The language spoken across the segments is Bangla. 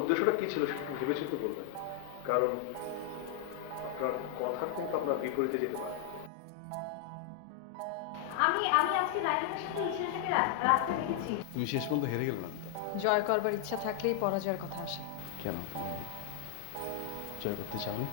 উদ্দেশ্যটা কি ছিল সেটা ভেবেচিন্তে বলবেন, কারণ আপনার কথা কিন্তু আপনার বিপরীতে যেতে পারে। আমি আমি আজকে রায়হানের সাথে এই ছেলেটাকে রাস্তায় দেখেছি। তুমি শেষ পর্যন্ত হেরে গেলে না তো? জয় করবার ইচ্ছা থাকলেই পরাজয়ের কথা আসে। কেন তুমি জয় করতে চাও না?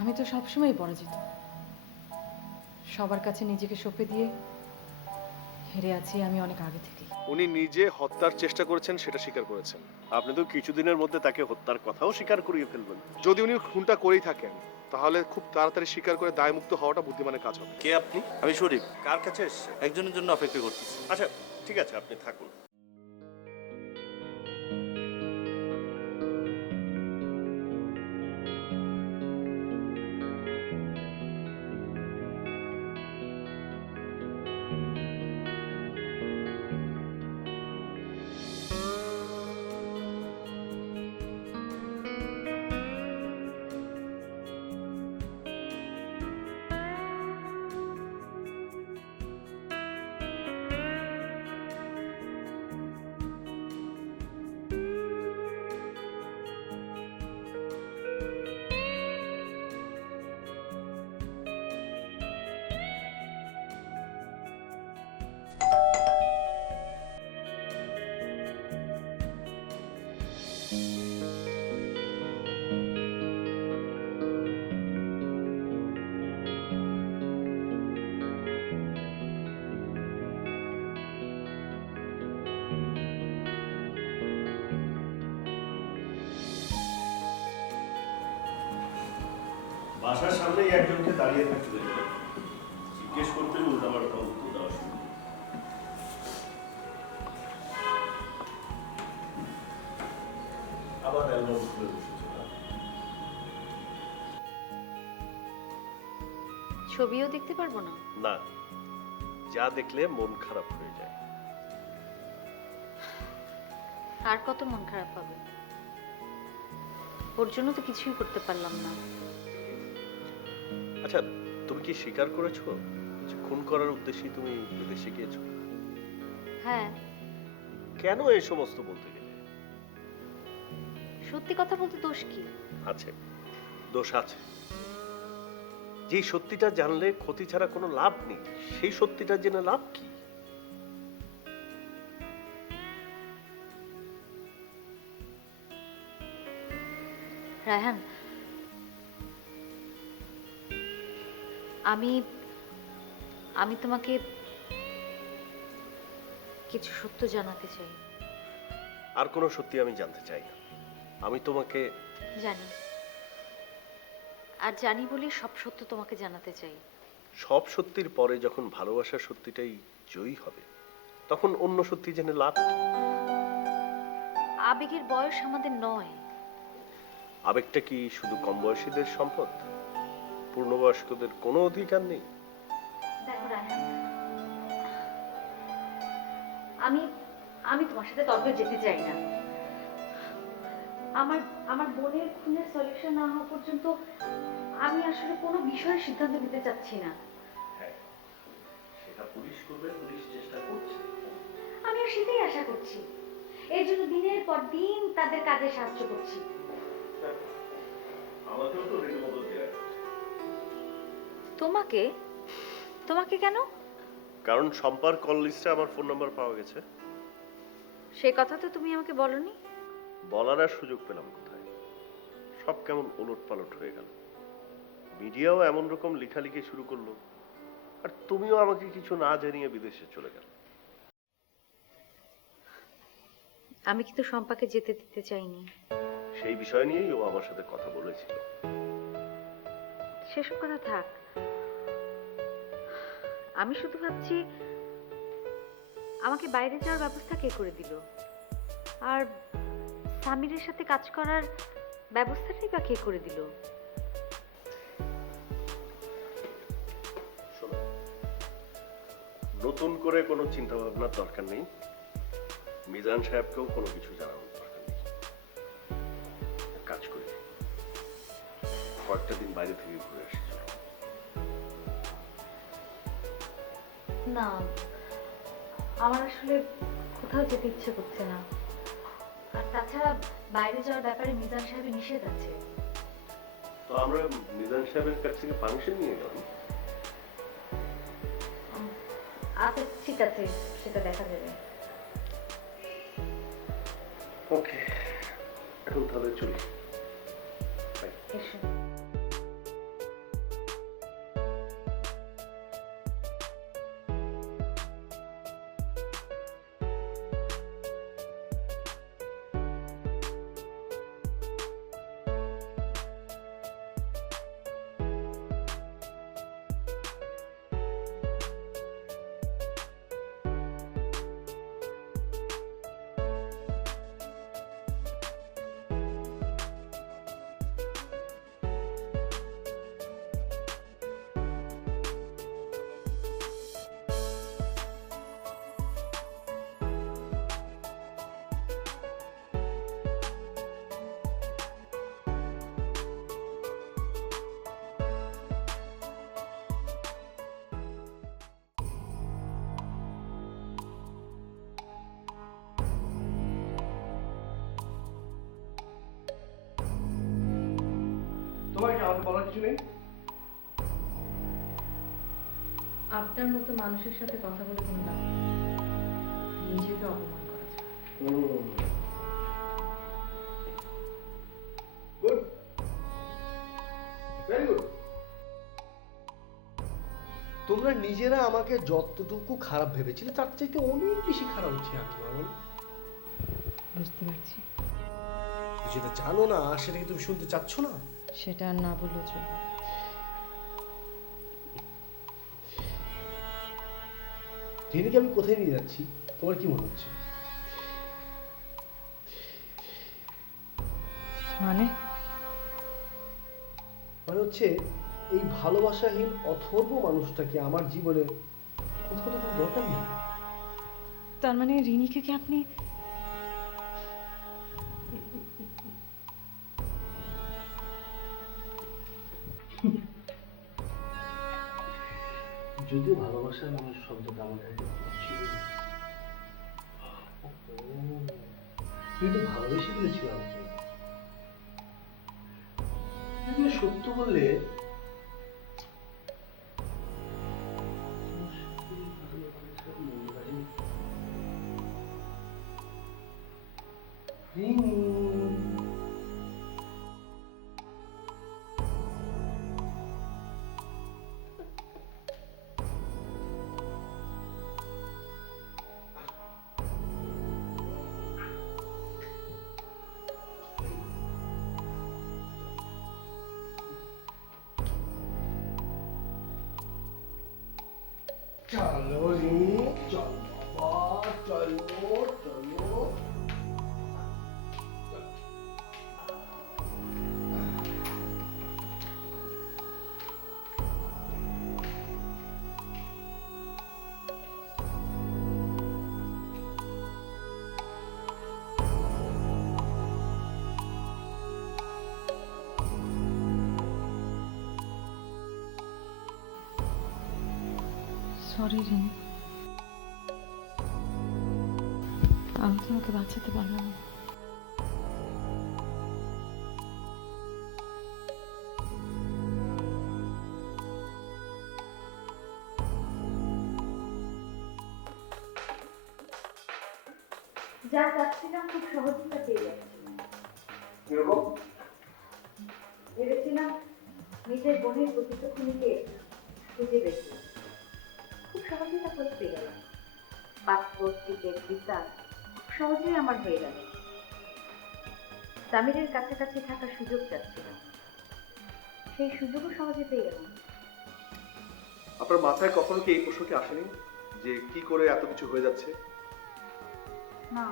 আমি তো সবসময় পরাজিত, সবার কাছে নিজেকে সঁপে দিয়ে হেরে আছি আমি অনেক আগে থেকে। উনি নিজে হত্যার চেষ্টা করেছেন সেটা স্বীকার করেছেন। আপনি তো কিছুদিনের মধ্যে তাকে হত্যার কথাও স্বীকার করিয়ে ফেলবেন। যদি উনি খুনটা করেই থাকেন তাহলে খুব তাড়াতাড়ি স্বীকার করে দায়মুক্ত হওয়াটা বুদ্ধিমানের কাজ হবে। কে আপনি? আমি শরীফ। কার কাছে এসেছেন? একজনের জন্য অপেক্ষা করতেছি। আচ্ছা ঠিক আছে, আপনি থাকুন। বাসার সামনেই একজনকে দাঁড়িয়ে থাকতে দেখলাম, জিজ্ঞেস করতে উল্টাপাল্টা উত্তর দেওয়া শুরু। আবার অ্যালবাম খুলে বসেছে। ছবিও দেখতে পারবো না? না, যা দেখলে মন খারাপ হয়ে যায়। আর কত মন খারাপ হবে? ওর জন্য তো কিছুই করতে পারলাম না। আচ্ছা, তুমি কি স্বীকার করেছো যে খুন করার উদ্দেশ্যে তুমি বিদেশে গিয়েছো? হ্যাঁ। কেন এই সমস্ত বলতে গেলে? সত্যি কথা বলতে দোষ কি? আছে, দোষ আছে। যে সত্যিটা জানলে ক্ষতি ছাড়া কোনো লাভ নেই, সেই সত্যিটা জেনে লাভ কি? রায়হান, আমি আমি তোমাকে কিছু সত্য জানাতে চাই। আর কোনো সত্যি আমি জানতে চাই না। আমি তোমাকে জানি, আর জানি বলে সব সত্য তোমাকে জানাতে চাই। সব সত্যির পরে যখন ভালোবাসার সত্যিটাই জয়ী হবে, তখন অন্য সত্যি জেনে লাভ কি? আবেগের বয়স আমাদের নয়। আবেগটা কি শুধু কম বয়সীদের সম্পদ? পূর্ণবয়স্কদের কোনো অধিকার নেই? দেখো রায়হান, আমি আমি তোমার সাথে তর্কে যেতে চাই না। আমার আমার বোনের খুনের সলিউশন না হওয়া পর্যন্ত আমি আসলে কোনো বিষয়ের সিদ্ধান্ত নিতে চাচ্ছি না। হ্যাঁ, সেটা পুলিশ করবে, পুলিশ চেষ্টা করছে। আমি আর সেটাই আশা করছি। এর জন্য দিনের পর দিন তাদের কাজে সাহায্য করছি। আমাকেও তো রীতিমতো দেয়া হচ্ছে। তোমাকে? তোমাকে কেন? কারণ সম্পার কল লিস্টে আমার ফোন নাম্বার পাওয়া গেছে। সে কথা তো তুমি আমাকে বলনি। বলার আর সুযোগ পেলাম কোথায়? সব কেমন ওলট পালট হয়ে গেল। মিডিয়াও এমন রকম লেখালেখি শুরু করলো, আর তুমিও আমাকে কিছু না জানিয়ে বিদেশে চলে গেল। আমি কিন্তু শম্পাকে যেতে দিতে চাইনি। সেই বিষয় নিয়েই ও আমার সাথে কথা বলেছিল। সেসব কথা থাক। আমি শুধু ভাবছি আমাকে বাইরে যাওয়ার ব্যবস্থা কে করে দিল, আর সামিরের সাথে কাজ করার ব্যবস্থাটাই বা কে করে দিল? শোনো, নতুন করে কোনো চিন্তা ভাবনার দরকার নেই। মিজান সাহেবকেও কোনো কিছু জানানোর দরকার নেই। কাজ করি, কয়েকটা দিন বাইরে থেকে ঘুরে আসি। না, আমার আসলে কোথাও যেতে ইচ্ছে করছে না। আর তাছাড়া বাইরে যাওয়ার ব্যাপারে মিজান সাহেবের নিষেধ আছে। তো আমরা মিজান সাহেবের কাছ থেকে পারমিশন নিয়ে গেলাম। আচ্ছা ঠিক আছে, সেটা দেখা যাবে। ওকে, এখন তাহলে চলি। এসো। তোমার কি আমাকে বলার কিছু নেই? আপনার মতো মানুষের সাথে কথা বলে কোনো লাভ নেই। নিজেকে অপমান করা যায়। Good, very good. তোমরা নিজেরা আমাকে যতটুকু খারাপ ভেবেছিলে তার চাইতে অনেক বেশি খারাপ হচ্ছে আমি মামুন। বুঝতে পারছি। যেটা জানো না সেটা কি তুমি শুনতে চাচ্ছ না? সেটা আর না বললেও চলবে। রিনিকে আমি কোথায় নিয়ে যাচ্ছি তোমার কি মনে হচ্ছে? মানে মানে হচ্ছে এই ভালোবাসাহীন অথর্ব মানুষটাকে আমার জীবনে কোথাও তো কোনো দরকার নেই। তার মানে রিনিকে কি আপনি যদিও ভালোবাসার মানুষ শব্দটা আমার কাছে ছিল না। তুই তো ভালোবেসে ফেলেছিল আমাকে। তুমি সত্য বললে চলো রিনি, চলো বাবা, চলো চলো। সরি রিনি, আমি তোমাকে বাঁচাতে পারলাম না। যা চাচ্ছিলাম খুব সহজেই তা পেয়ে যাচ্ছিলাম। এরকম ভেবেছিলাম নিজের বোনের প্রকৃত খুনিকে খুঁজে বেশি, খুব সহজেই তা করতে গেলাম। পাসপোর্ট, টিকিট, ভিসা খুব সহজেই আমার হয়ে গেল। সামিরের কাছাকাছি থাকার সুযোগ চাচ্ছিলাম, সেই সুযোগও সহজে পেয়ে গেলাম। আপনার মাথায় কখনো কি এই প্রশ্নটি আসেনি যে কি করে এত কিছু হয়ে যাচ্ছে? না,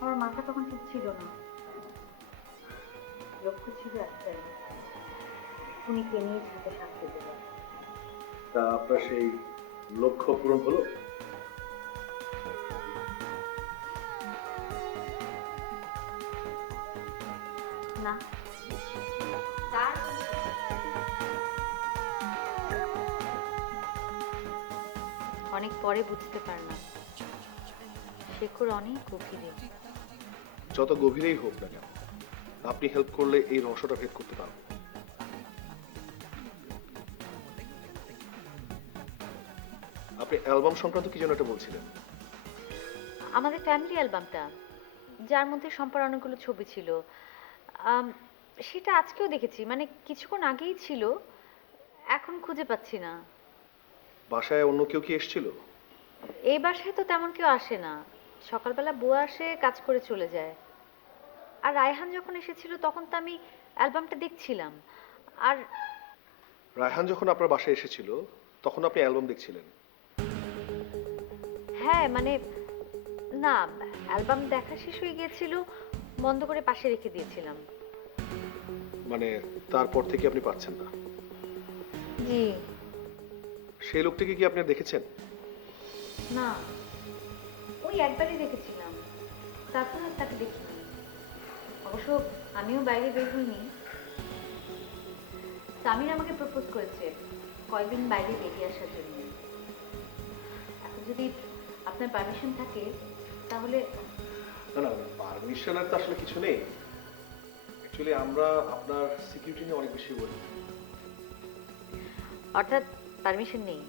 আমার মাথা তখন ঠিক ছিল না। লক্ষ্য ছিল একটাই, খুনিকে নিজ হাতে শাস্তি দেব। তা আপনার সেই লক্ষ্য পূরণ হলো? না, অনেক পরে বুঝতে পারলাম শেখর অনেক গভীরে। যত গভীরেই হোক না কেন, আপনি হেল্প করলে এই রহস্যটা ভেদ করতে পারবো। আপনি অ্যালবাম সংক্রান্ত কি যেন একটা বলছিলেন? আমাদের ফ্যামিলি অ্যালবামটা, যার মধ্যে সম্পার অনেকগুলো ছবি ছিল, আম, সেটা আজকেও দেখেছি, মানে কিছুক্ষণ আগেই ছিল, এখন খুঁজে পাচ্ছি না। বাসায় অন্য কেউ কি এসেছিল? এই বাসায় তো তেমন কেউ আসে না, সকালবেলা বুয়া আসে, কাজ করে চলে যায়। আর রায়হান যখন এসেছিল তখন তো আমি অ্যালবামটা দেখছিলাম। আর রায়হান যখন আপনার বাসায় এসেছিল তখন আপনি অ্যালবাম দেখছিলেন? হ্যাঁ, মানে না, অ্যালবাম দেখা শেষ হয়ে গিয়েছিল, বন্ধ করে পাশে রেখে দিয়েছিলাম। মানে তারপর থেকে আপনি পাচ্ছেন না? জি। সেই লোকটিকে কি আপনি দেখেছেন? না, ওই একবারই দেখেছিলাম, তারপর আর তাকে দেখিনি। অবশ্য আমিও বাইরে বের হইনি। সামির আমাকে প্রপোজ করেছে কয়েকদিন বাইরে বেরিয়ে আসার জন্য। এখন যদি আপনার পারমিশন থাকে তাহলে। না না, পারমিশনের তো আসলে কিছু নেই। অ্যাকচুয়ালি আমরা আপনার সিকিউরিটি নিয়ে অনেক বেশি বলি। অর্থাৎ পারমিশন নেই?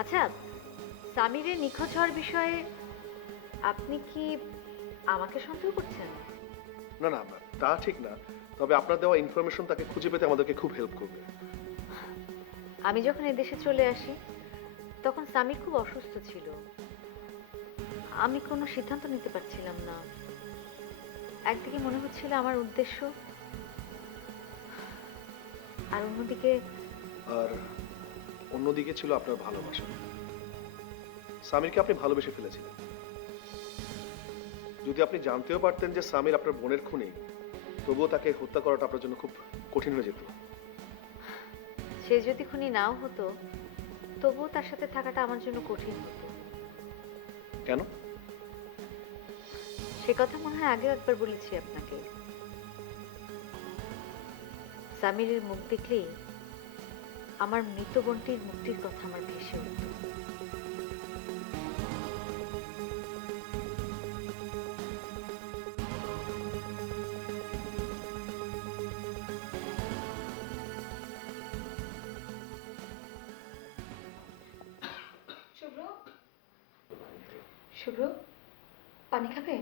আচ্ছা, সামিরের নিখোঁজ হওয়ার বিষয়ে আপনি কি আমাকে সন্দেহ করছেন? না না, তা ঠিক না, তবে আপনার দেওয়া ইনফরমেশন তাকে খুঁজে পেতে আমাদেরকে খুব হেল্প করবে। আমি যখন এদেশে চলে আসি তখন সামির খুব অসুস্থ ছিল। আমি কোনো সিদ্ধান্ত নিতে পারছিলাম না। একদিকে মনে হচ্ছিল আমার উদ্দেশ্য, আর অন্যদিকে ছিল আপনার ভালোবাসা। সামিরকে আপনি ভালোবেসে ফেলেছিলেন। যদি আপনি জানতেও পারতেন যে সামির আপনার বোনের খুনি, তবুও তাকে হত্যা করাটা আপনার জন্য খুব কঠিন হয়ে যেত। সে যদি খুনি নাও হতো তবুও তার সাথে থাকাটা আমার জন্য কঠিন হতো। কেন? সে কথা মনে হয় আগেও একবার বলেছি আপনাকে। সামিরের মুখ দেখলেই আমার মৃত বোনটির মুক্তির কথা আমার ভেসে উঠত। শুভ্র, শুভ্র, পানি খাবে?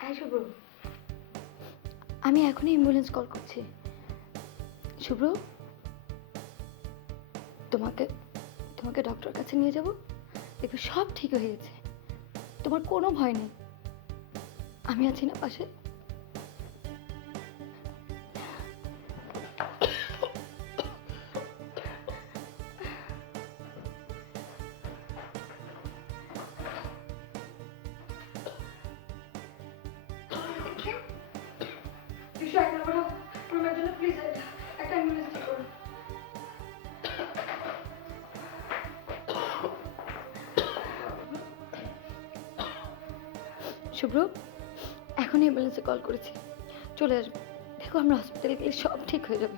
হ্যাঁ শুভ্র, আমি এখনই অ্যাম্বুলেন্স কল করছি। শুভ্র, তোমাকে তোমাকে ডক্টরের কাছে নিয়ে যাব, দেখবে সব ঠিক হয়ে গেছে, তোমার কোনো ভয় নেই, আমি আছি না পাশে। শুভ্র, এখনই অ্যাম্বুলেন্সে কল করেছি, চলে আসবে। দেখো আমরা হসপিটালে গেলে সব ঠিক হয়ে যাবে।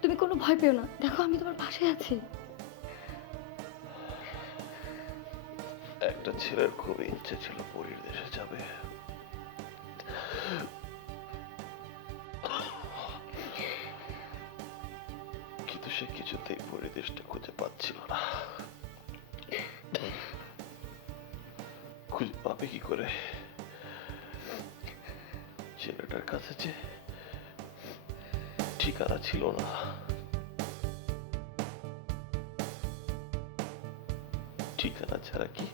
তুমি কোনো ভয় পেও না, দেখো আমি তোমার পাশে আছি। একটা ছেলের খুব ইচ্ছে ছিল পরীর দেশে যাবে, কিন্তু সে কিছুতেই পরিদেশটা খুঁজে পাচ্ছিল না। খুঁজে পাবে কি করে? ছেলেটার কাছে যে ঠিকানা ছিল না। ঠিকানা ছাড়া কি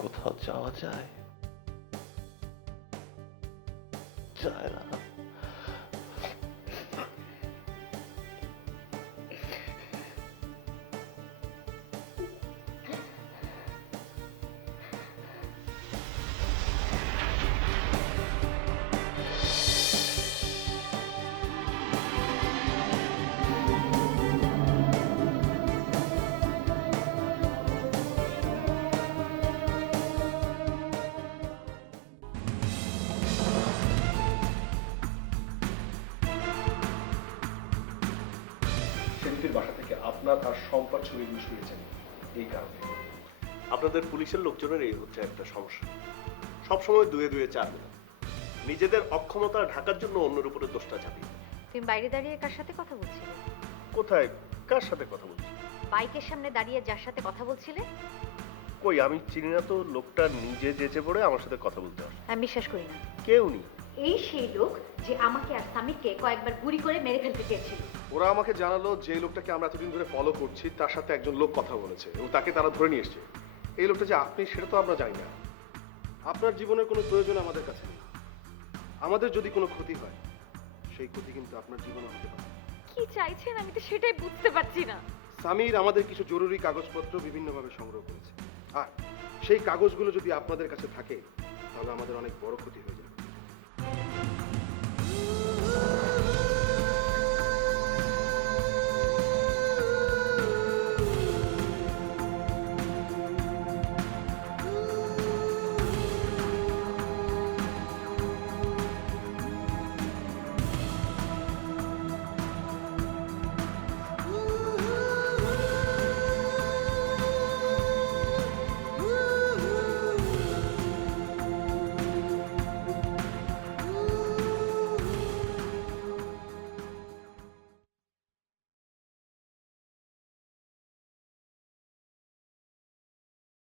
কোথাও যাওয়া যায়? যায় না। শরীফের বাসা থেকে আপনার আর সম্পার ছবিগুলো সরিয়েছেন এই কারণে। আপনাদের পুলিশের লোকজনের এই হচ্ছে একটা সমস্যা, সবসময় দুয়ে দুয়ে চার না, নিজেদের অক্ষমতা ঢাকার জন্য অন্যের উপরে দোষটা চাপিয়ে দেয়। তুমি বাইরে দাঁড়িয়ে কার সাথে কথা বলছিলে? কোথায় কার সাথে কথা বলছি? বাইকের সামনে দাঁড়িয়ে যার সাথে কথা বলছিলে? কই আমি চিনি না তো, লোকটা নিজে যেচে পড়ে আমার সাথে কথা বলতে আসে। আমি বিশ্বাস করি না। কেউ নেই। এই সেই লোক যে আমাকে আর সামিরকে কয়েকবার গুলি করে মেরে ফেলতে চেয়েছিল। ওরা আমাকে জানালো যে লোকটাকে আমরা এতদিন ধরে ফলো করছি তার সাথে একজন লোক কথা বলেছে এবং তাকে তারা ধরে নিয়ে এসছে। এই লোকটা যে আপনি সেটা তো আমরা জানি না। আপনার জীবনের কোনো প্রয়োজন আমাদের কাছে নেই। আমাদের যদি কোনো ক্ষতি হয় সেই ক্ষতি কিন্তু আপনার জীবনে হতে পারে। কি চাইছেন আমি তো সেটাই বুঝতে পারছি না। সামির আমাদের কিছু জরুরি কাগজপত্র বিভিন্নভাবে সংগ্রহ করেছে, আর সেই কাগজগুলো যদি আপনাদের কাছে থাকে তাহলে আমাদের অনেক বড় ক্ষতি হয়ে যাবে।